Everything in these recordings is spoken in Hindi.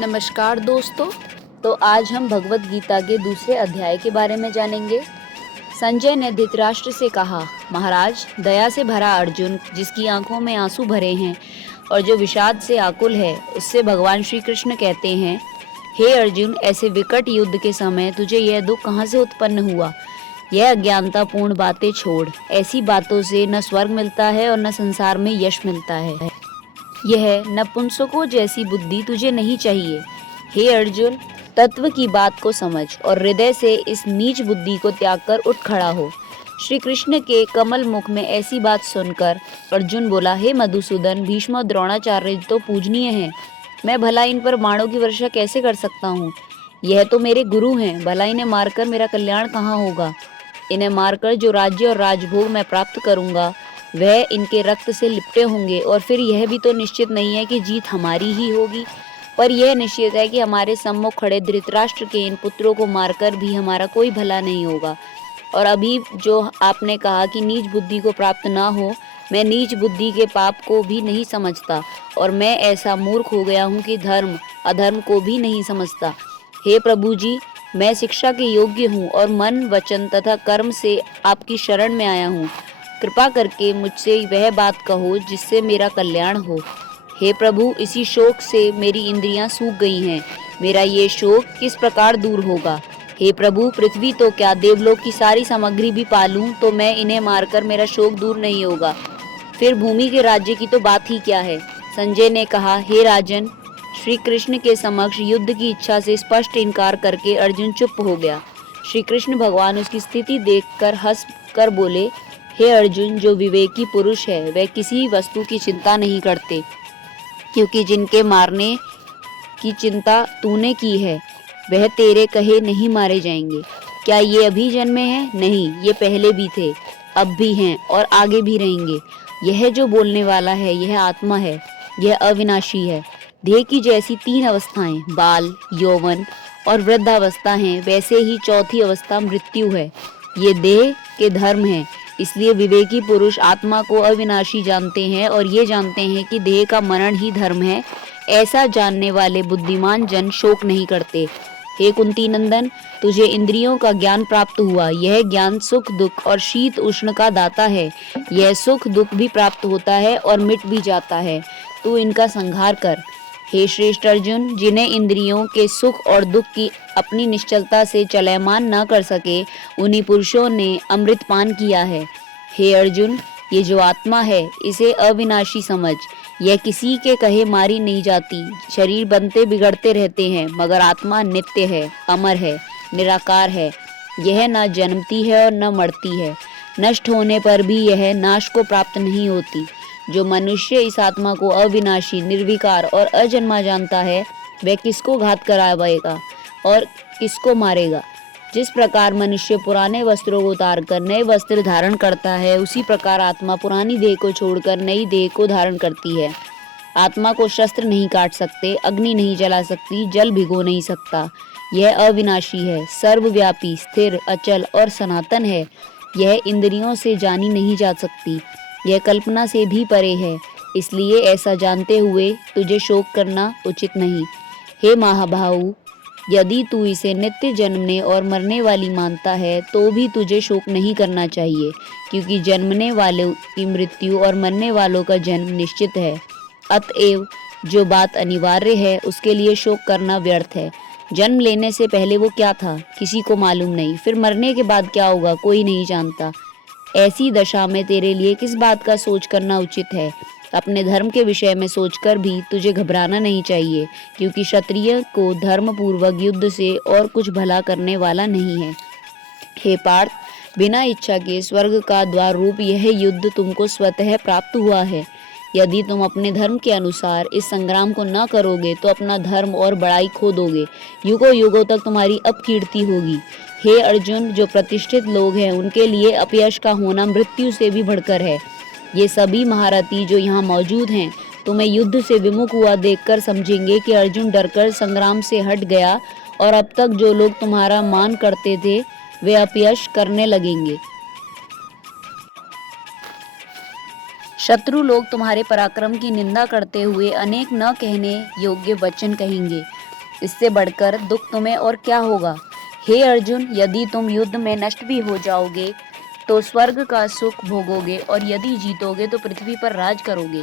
नमस्कार दोस्तों। तो आज हम भगवत गीता के दूसरे अध्याय के बारे में जानेंगे। संजय ने धृतराष्ट्र से कहा, महाराज, दया से भरा अर्जुन, जिसकी आंखों में आंसू भरे हैं और जो विषाद से आकुल है, उससे भगवान श्री कृष्ण कहते हैं, हे अर्जुन, ऐसे विकट युद्ध के समय तुझे यह दुख कहाँ से उत्पन्न हुआ? यह अज्ञानतापूर्ण बातें छोड़। ऐसी बातों से न स्वर्ग मिलता है और न संसार में यश मिलता है। यह नपुंसकों जैसी बुद्धि तुझे नहीं चाहिए। हे अर्जुन, तत्व की बात को समझ और हृदय से इस नीच बुद्धि को त्याग कर उठ खड़ा हो। श्री कृष्ण के कमल मुख में ऐसी बात सुनकर अर्जुन बोला, हे मधुसूदन, भीष्म और द्रोणाचार्य तो पूजनीय हैं, मैं भला इन पर बाणों की वर्षा कैसे कर सकता हूँ? यह तो मेरे गुरु हैं, भला इन्हें मारकर मेरा कल्याण कहाँ होगा? इन्हें मारकर जो राज्य और राजभोग मैं प्राप्त करूंगा वह इनके रक्त से लिपटे होंगे, और फिर यह भी तो निश्चित नहीं है कि जीत हमारी ही होगी, पर यह निश्चित है कि हमारे सम्मुख खड़े धृतराष्ट्र के इन पुत्रों को मारकर भी हमारा कोई भला नहीं होगा। और अभी जो आपने कहा कि नीच बुद्धि को प्राप्त ना हो, मैं नीच बुद्धि के पाप को भी नहीं समझता, और मैं ऐसा मूर्ख हो गया हूँ कि धर्म अधर्म को भी नहीं समझता। हे प्रभु जी, मैं शिक्षा के योग्य हूँ और मन, वचन तथा कर्म से आपकी शरण में आया हूँ। कृपा करके मुझसे वह बात कहो जिससे मेरा कल्याण हो। हे प्रभु, इसी शोक से मेरी इंद्रियां सूख गई हैं। मेरा ये शोक किस प्रकार दूर होगा? हे प्रभु, पृथ्वी तो क्या, देवलोक की सारी सामग्री भी पालूं तो मैं इन्हें मारकर मेरा शोक दूर नहीं होगा। फिर भूमि के राज्य की तो बात ही क्या है? संजय ने कहा, हे राजन, श्री कृष्ण के समक्ष युद्ध की इच्छा से स्पष्ट इनकार करके अर्जुन चुप हो गया। श्री कृष्ण भगवान उसकी स्थिति देखकर हंस कर बोले, हे अर्जुन, जो विवेकी पुरुष है वह किसी वस्तु की चिंता नहीं करते, क्योंकि जिनके मारने की चिंता तूने की है वह तेरे कहे नहीं मारे जाएंगे। क्या ये अभी जन्मे हैं? नहीं, ये पहले भी थे, अब भी हैं और आगे भी रहेंगे। यह जो बोलने वाला है यह आत्मा है, यह अविनाशी है। देह की जैसी तीन अवस्थाएं, बाल, यौवन और वृद्धावस्था हैं, वैसे ही चौथी अवस्था मृत्यु है। ये देह के धर्म हैं। इसलिए विवेकी पुरुष आत्मा को अविनाशी जानते हैं और ये जानते हैं कि देह का मरण ही धर्म है। ऐसा जानने वाले बुद्धिमान जन शोक नहीं करते। हे कुंती नंदन, तुझे इंद्रियों का ज्ञान प्राप्त हुआ। यह ज्ञान सुख दुख और शीत उष्ण का दाता है। यह सुख दुख भी प्राप्त होता है और मिट भी जाता है। तू इनका संहार कर। हे श्रेष्ठ अर्जुन, जिन्हें इंद्रियों के सुख और दुख की अपनी निश्चलता से चलयमान न कर सके, उन्हीं पुरुषों ने अमृत पान किया है। हे अर्जुन, ये जो आत्मा है इसे अविनाशी समझ। यह किसी के कहे मारी नहीं जाती। शरीर बनते बिगड़ते रहते हैं, मगर आत्मा नित्य है, अमर है, निराकार है। यह न जन्मती है और न मरती है। नष्ट होने पर भी यह नाश को प्राप्त नहीं होती। जो मनुष्य इस आत्मा को अविनाशी, निर्विकार और अजन्मा जानता है, वह किसको घात कराएगा और किसको मारेगा? जिस प्रकार मनुष्य पुराने वस्त्रों को उतार कर नए वस्त्र धारण करता है, उसी प्रकार आत्मा पुरानी देह को छोड़कर नई देह को धारण करती है। आत्मा को शस्त्र नहीं काट सकते, अग्नि नहीं जला सकती, जल भिगो नहीं सकता। यह अविनाशी है, सर्वव्यापी, स्थिर, अचल और सनातन है। यह इंद्रियों से जानी नहीं जा सकती। यह कल्पना से भी परे है। इसलिए ऐसा जानते हुए तुझे शोक करना उचित नहीं। हे महाबाहु, यदि तू इसे नित्य जन्मने और मरने वाली मानता है तो भी तुझे शोक नहीं करना चाहिए, क्योंकि जन्मने वालों की मृत्यु और मरने वालों का जन्म निश्चित है। अतएव जो बात अनिवार्य है उसके लिए शोक करना व्यर्थ है। जन्म लेने से पहले वो क्या था, किसी को मालूम नहीं। फिर मरने के बाद क्या होगा, कोई नहीं जानता। ऐसी दशा में तेरे लिए किस बात का सोच करना उचित है? अपने धर्म के विषय में सोचकर भी तुझे घबराना नहीं चाहिए, क्योंकि क्षत्रिय को धर्म पूर्वक युद्ध से और कुछ भला करने वाला नहीं है। हे पार्थ, बिना इच्छा के स्वर्ग का द्वार रूप यह युद्ध तुमको स्वतः प्राप्त हुआ है। यदि तुम अपने धर्म के अनुसार इस संग्राम को न करोगे तो अपना धर्म और बड़ाई खो दोगे। युगों युगों तक तुम्हारी अपकीर्ति होगी। हे अर्जुन, जो प्रतिष्ठित लोग हैं उनके लिए अपयश का होना मृत्यु से भी बढ़कर है। ये सभी महारथी जो यहाँ मौजूद हैं तुम्हें युद्ध से विमुख हुआ देखकर समझेंगे कि अर्जुन डरकर संग्राम से हट गया, और अब तक जो लोग तुम्हारा मान करते थे वे अपयश करने लगेंगे। शत्रु लोग तुम्हारे पराक्रम की निंदा करते हुए अनेक न कहने योग्य वचन कहेंगे। इससे बढ़कर दुख तुम्हें और क्या होगा। हे अर्जुन, यदि तुम युद्ध में नष्ट भी हो जाओगे तो स्वर्ग का सुख भोगोगे, और यदि जीतोगे तो पृथ्वी पर राज करोगे।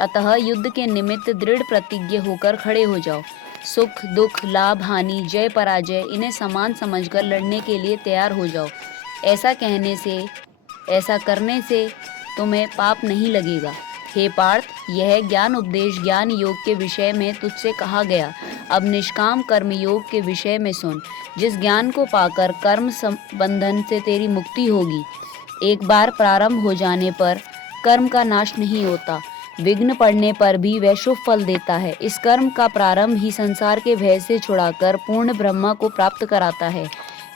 अतः युद्ध के निमित्त दृढ़ प्रतिज्ञ होकर खड़े हो जाओ। सुख दुख, लाभ हानि, जय पराजय, इन्हें समान समझकर लड़ने के लिए तैयार हो जाओ। ऐसा करने से तुम्हें पाप नहीं लगेगा। हे पार्थ, यह ज्ञान उपदेश ज्ञान योग के विषय में तुझसे कहा गया। अब निष्काम कर्म योग के विषय में सुन। जिस ज्ञान को पाकर कर्म बंधन से तेरी मुक्ति होगी। एक बार प्रारंभ हो जाने पर कर्म का नाश नहीं होता, विघ्न पड़ने पर भी वह शुभ फल देता है। इस कर्म का प्रारंभ ही संसार के भय से छुड़ाकर पूर्ण ब्रह्म को प्राप्त कराता है।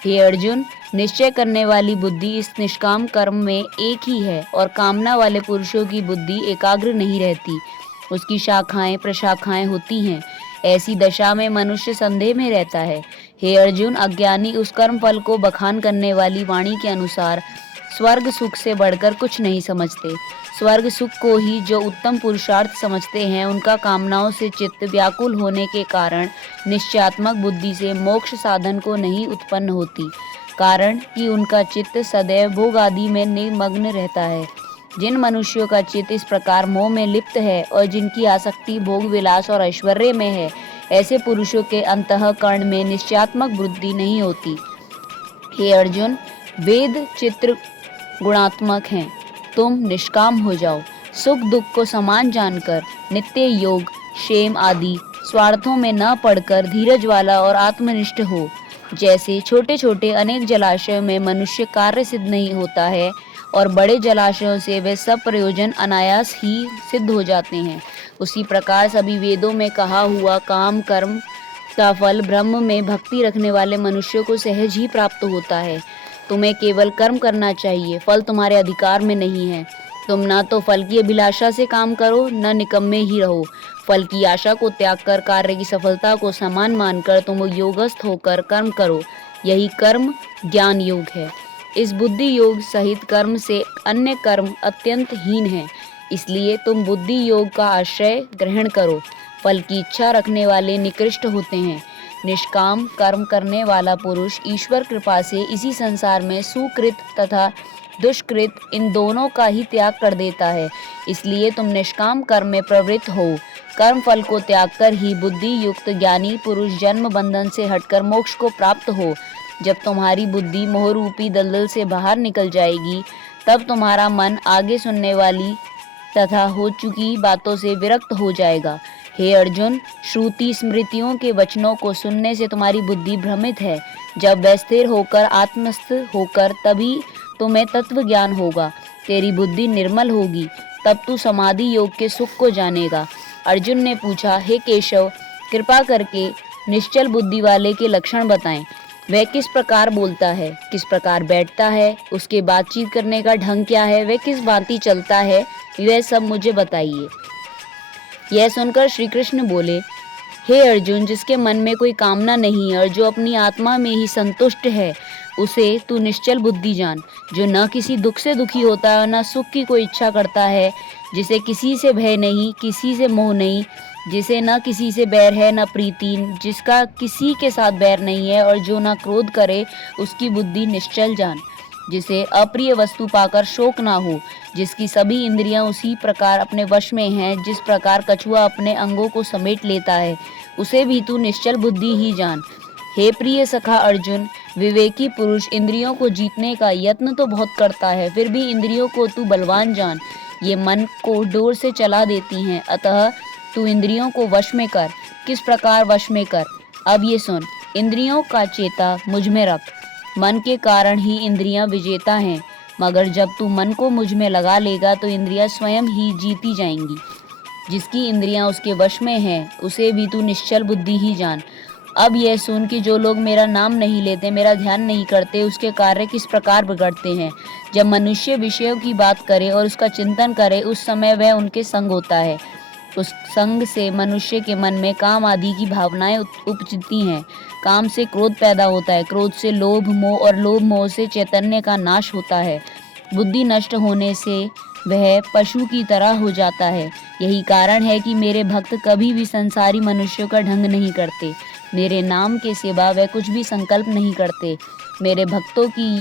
हे अर्जुन, निश्चय करने वाली बुद्धि इस निष्काम कर्म में एक ही है, और कामना वाले पुरुषों की बुद्धि एकाग्र नहीं रहती, उसकी शाखाएं प्रशाखाएं होती हैं। ऐसी दशा में मनुष्य संदेह में रहता है। हे अर्जुन, अज्ञानी उस कर्म फल को बखान करने वाली वाणी के अनुसार स्वर्ग सुख से बढ़कर कुछ नहीं समझते। स्वर्ग सुख को ही जो उत्तम पुरुषार्थ समझते हैं, उनका कामनाओं से चित्त व्याकुल होने के कारण निश्चयात्मक बुद्धि से मोक्ष साधन को नहीं उत्पन्न होती, कारण कि उनका चित्त सदैव भोग आदि में निमग्न रहता है। जिन मनुष्यों का चित्त इस प्रकार मोह में लिप्त है और जिनकी आसक्ति भोग विलास और ऐश्वर्य में है, ऐसे पुरुषों के अंतःकरण में निश्चयात्मक बुद्धि नहीं होती। हे अर्जुन, वेद चित्र गुणात्मक हैं, तुम निष्काम हो जाओ। सुख दुख को समान जानकर नित्य योग क्षेम आदि स्वार्थों में न पड़कर धीरज वाला और आत्मनिष्ठ हो। जैसे छोटे छोटे अनेक जलाशयों में मनुष्य कार्य सिद्ध नहीं होता है, और बड़े जलाशयों से वे सब प्रयोजन अनायास ही सिद्ध हो जाते हैं, उसी प्रकार सभी वेदों में कहा हुआ काम कर्म का फल ब्रह्म में भक्ति रखने वाले मनुष्यों को सहज ही प्राप्त होता है। तुम्हें केवल कर्म करना चाहिए, फल तुम्हारे अधिकार में नहीं है। तुम ना तो फल की अभिलाषा से काम करो, न निकम्मे ही रहो। फल की आशा को त्याग कर कार्य की सफलता को समान मानकर तुम योगस्थ होकर कर्म करो। यही कर्म ज्ञान योग है। इस बुद्धि योग सहित कर्म से अन्य कर्म अत्यंत हीन है, इसलिए तुम बुद्धि योग का आश्रय ग्रहण करो। फल की इच्छा रखने वाले निकृष्ट होते हैं। निष्काम कर्म करने वाला पुरुष ईश्वर कृपा से इसी संसार में सुकृत तथा दुष्कृत इन दोनों का ही त्याग कर देता है। इसलिए तुम निष्काम कर्म में प्रवृत्त हो। कर्म फल को त्याग कर ही बुद्धि युक्त ज्ञानी पुरुष जन्म बंधन से हटकर मोक्ष को प्राप्त हो। जब तुम्हारी बुद्धि मोह रूपी दलदल से बाहर निकल जाएगी, तब तुम्हारा मन आगे सुनने वाली तथा हो चुकी बातों से विरक्त हो जाएगा। हे अर्जुन, श्रुति स्मृतियों के वचनों को सुनने से तुम्हारी बुद्धि भ्रमित है। जब वह स्थिर होकर आत्मस्थ होकर तभी तुम्हें तत्व ज्ञान होगा, तेरी बुद्धि निर्मल होगी, तब तू समाधि योग के सुख को जानेगा। अर्जुन ने पूछा, हे केशव, कृपा करके निश्चल बुद्धि वाले के लक्षण बताएं। वह किस प्रकार बोलता है, किस प्रकार बैठता है, उसके बातचीत करने का ढंग क्या है, वह किस भांति चलता है, वह सब मुझे बताइए। यह सुनकर श्री कृष्ण बोले, हे अर्जुन, जिसके मन में कोई कामना नहीं और जो अपनी आत्मा में ही संतुष्ट है, उसे तू निश्चल बुद्धि जान। जो न किसी दुख से दुखी होता है और न सुख की कोई इच्छा करता है, जिसे किसी से भय नहीं, किसी से मोह नहीं, जिसे न किसी से बैर है न प्रीति, जिसका किसी के साथ बैर नहीं है और जो न क्रोध करे, उसकी बुद्धि निश्चल जान। जिसे अप्रिय वस्तु पाकर शोक ना हो, जिसकी सभी इंद्रियां उसी प्रकार अपने वश में हैं जिस प्रकार कछुआ अपने अंगों को समेट लेता है, उसे भी तू निश्चल बुद्धि ही जान। हे प्रिय सखा अर्जुन, विवेकी पुरुष इंद्रियों को जीतने का यत्न तो बहुत करता है, फिर भी इंद्रियों को तू बलवान जान। ये मन को डोर से चला देती हैं, अतः तू इंद्रियों को वश में कर। किस प्रकार वश में कर, अब ये सुन। इंद्रियों का चेता मुझ में रख। मन के कारण ही इंद्रियां विजेता हैं, मगर जब तू मन को मुझ में लगा लेगा तो इंद्रियां स्वयं ही जीती जाएंगी। जिसकी इंद्रियां उसके वश में हैं, उसे भी तू निश्चल बुद्धि ही जान। अब यह सुन कि जो लोग मेरा नाम नहीं लेते, मेरा ध्यान नहीं करते, उसके कार्य किस प्रकार बिगड़ते हैं। जब मनुष्य विषयों की बात करे और उसका चिंतन करे, उस समय वह उनके संग होता है। उस संग से मनुष्य के मन में काम आदि की भावनाएं उपजती हैं। काम से क्रोध पैदा होता है, क्रोध से लोभ मोह और लोभ मोह से चैतन्य का नाश होता है। बुद्धि नष्ट होने से वह पशु की तरह हो जाता है। यही कारण है कि मेरे भक्त कभी भी संसारी मनुष्यों का ढंग नहीं करते। मेरे नाम के सिवा वे कुछ भी संकल्प नहीं करते। मेरे भक्तों की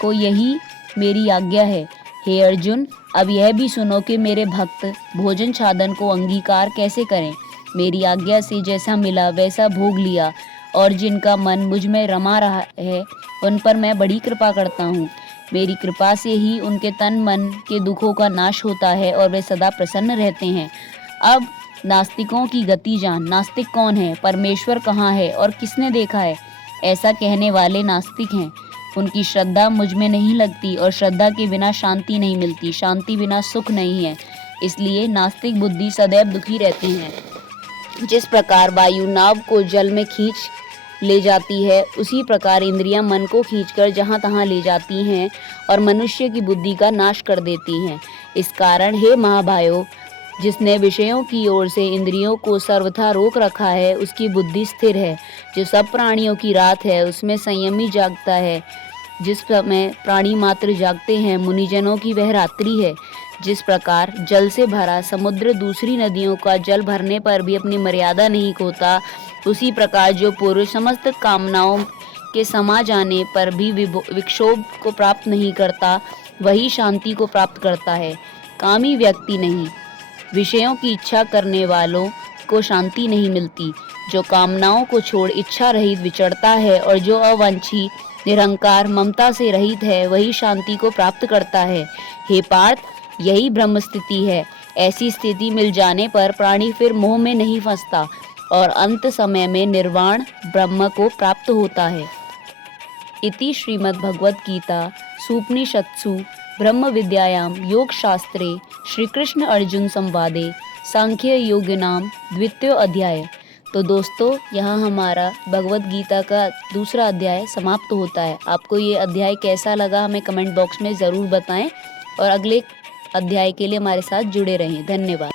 को यही मेरी आज्ञा है। हे अर्जुन, अब यह भी सुनो कि मेरे भक्त भोजन साधन को अंगीकार कैसे करें। मेरी आज्ञा से जैसा मिला वैसा भोग लिया, और जिनका मन मुझ में रमा रहा है उन पर मैं बड़ी कृपा करता हूँ। मेरी कृपा से ही उनके तन मन के दुखों का नाश होता है और वे सदा प्रसन्न रहते हैं। अब नास्तिकों की गति जान। नास्तिक कौन है? परमेश्वर कहाँ है और किसने देखा है? ऐसा कहने वाले नास्तिक हैं। उनकी श्रद्धा मुझ में नहीं लगती, और श्रद्धा के बिना शांति नहीं मिलती, शांति बिना सुख नहीं है। इसलिए नास्तिक बुद्धि सदैव दुखी रहती है। जिस प्रकार वायु नाव को जल में खींच ले जाती है, उसी प्रकार इंद्रियां मन को खींचकर जहां तहां ले जाती हैं और मनुष्य की बुद्धि का नाश कर देती हैं। इस कारण हे महाभायो, जिसने विषयों की ओर से इंद्रियों को सर्वथा रोक रखा है, उसकी बुद्धि स्थिर है। जो सब प्राणियों की रात है, उसमें संयमी जागता है। जिस समय प्राणी मात्र जागते हैं, मुनिजनों की वह रात्रि है। जिस प्रकार जल से भरा समुद्र दूसरी नदियों का जल भरने पर भी अपनी मर्यादा नहीं खोता, उसी प्रकार जो पुरुष समस्त कामनाओं के समा जाने पर भी विक्षोभ को प्राप्त नहीं करता, वही शांति को प्राप्त करता है। कामी व्यक्ति नहीं, विषयों की इच्छा करने वालों को शांति नहीं मिलती। जो कामनाओं को छोड़ इच्छा रहित विचरता है और जो अवांछी निरंकार ममता से रहित है, वही शांति को प्राप्त करता है। हे पार्थ, यही ब्रह्म स्थिति है। ऐसी स्थिति मिल जाने पर प्राणी फिर मोह में नहीं फंसता और अंत समय में निर्वाण ब्रह्म को प्राप्त होता है। इति श्रीमद्भगवद गीता सूपनिषत्सु ब्रह्म विद्यायां योग शास्त्रे श्रीकृष्ण अर्जुन संवादे सांख्य योगिनाम द्वितीय अध्याय। तो दोस्तों, यहाँ हमारा भगवद गीता का दूसरा अध्याय समाप्त होता है। आपको ये अध्याय कैसा लगा हमें कमेंट बॉक्स में ज़रूर बताएं, और अगले अध्याय के लिए हमारे साथ जुड़े रहें। धन्यवाद।